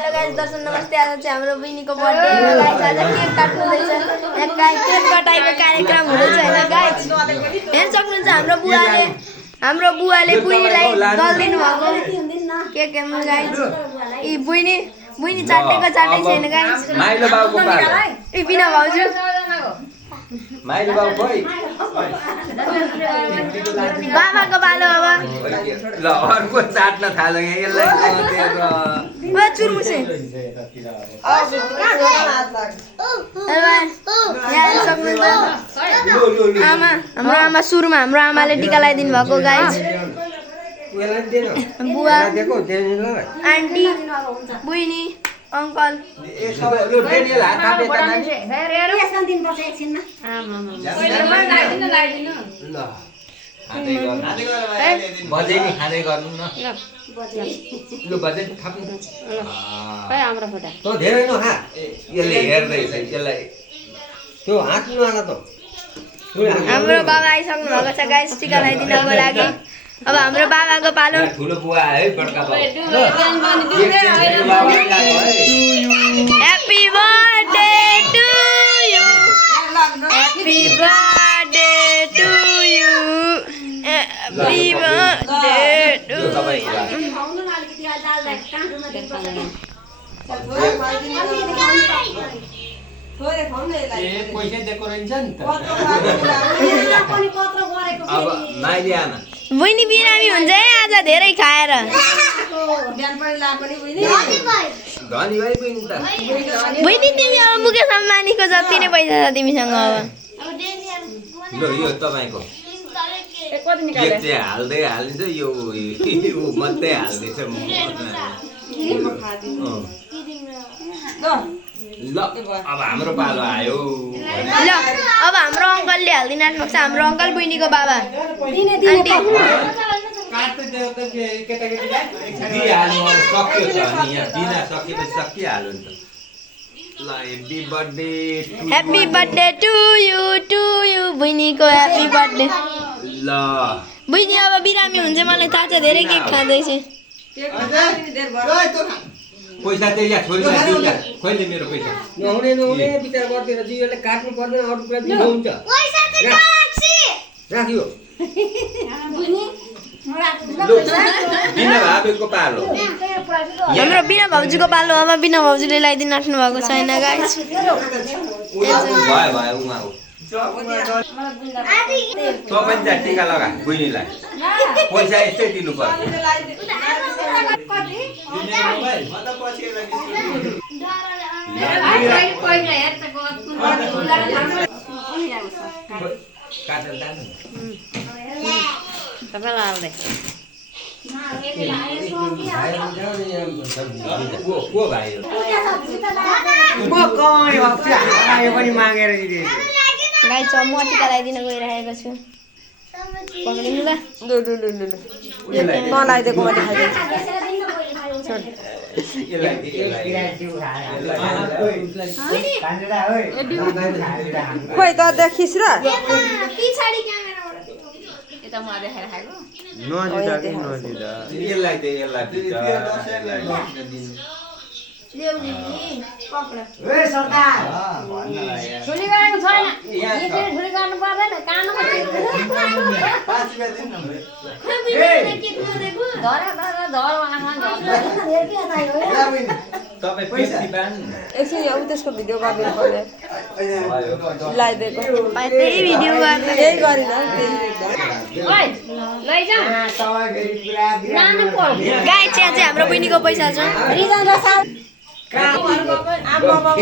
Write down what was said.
Hello guys दर्शन नमस्ते। आज चाहिँ हाम्रो बहिनीको बर्थडे हो गाइस। आज केक काट्नु हुँदैछ। यहाँ केक कटाइको कार्यक्रम हुँदैछ हैन गाइस। हेर्न सक्नुहुन्छ हाम्रो बुवाले बहिनीलाई दल दिनु भएको केक हेर्नु गाइस। यी बहिनी चाटेको चाटै छैन गाइस। माइलो बाबुको पालो ए बिना भाउजू माइलो बाबु खोइ बाबाको पालो अब ल अर्को चाट्न थाल्यो यसलाई ओ चुरमुसे यहाँ सक्नुहुन्छ आमा हाम्रो आमा सुरुमा हाम्रो आमाले टिका लगाइदिनु भएको गाइस। बुवा आन्टी बहिनी अंकल बजेनी खाँदै गर्नु न लु बजे थाप्नु त धेरै नखा यसले हेर्दैछ यसलाई त्यो हाँक्नु आला त हाम्रो बाबा आइसक्नु भएको छ गाइस टिका लगाइदिनको लागि। अब हाम्रो बाबाको पालो ठुलो बुवा है बड्का बाबु happy birthday to you happy birthday to you happy birthday to पैसा दिएको रहेछ नि त अब माइली आमा बहिनी बिरामी हुन्छ है आज धेरै खाएर। धनी भाइ बहिनी त बहिनी तिमी अब मुकेश अम्बानीको जति नै पैसा छ तिमीसँग अब ल यो तपाईँको केक चाहिँ हालिदिन्छ यो ऊ मात्रै हाल्दैछ ल अब हाम्रो पालो आयो ल अब हाम्रो अङ्कलले हालिदिनु आँट्नु भएको छ। हाम्रो अङ्कल बहिनीको बाबा आन्टी दिइहाल्नु सक्यो त अनि यहाँ दिन सकेपछि सकिहाल्यो नि त ल ह्याप्पी बर्थडे टु यु बहिनीको ह्याप्पी बर्थडे। ल बहिनी अब बिरामी हुन्छ मलाई थाहा छ धेरै केक खाँदैछ। पैसा त्यही या छोरीलाई दिउँला कहिले मेरो पैसा नहुने विचार गर्दैन जीवले काट्नु पर्दैन अरू कुरा दिनु हुन्छ राख्यो बिना भाबेको पालो हाम्रो बिना भाउजूको पालो अब बिना भाउजूले लगाइदिनु आँट्नु भएको छैन गाइस। भयो उमा हो तपाईँ चाहिँ टिका लगा बहिनीलाई पैसा यस्तै दिनु पर्छ गाई छ म टिका लगाइदिन गइरहेको छु पक्रिनु ल नलाइदिएको मैले खाइदिन्छु खोइ त देखिस् र एकछिन अब त्यसको भिडियो गरिदिनु पर्ने लगाइदिएको त्यही भिडियो गर्दै यही गरिन गाई चिया चाहिँ हाम्रो बहिनीको पैसा छ। आमा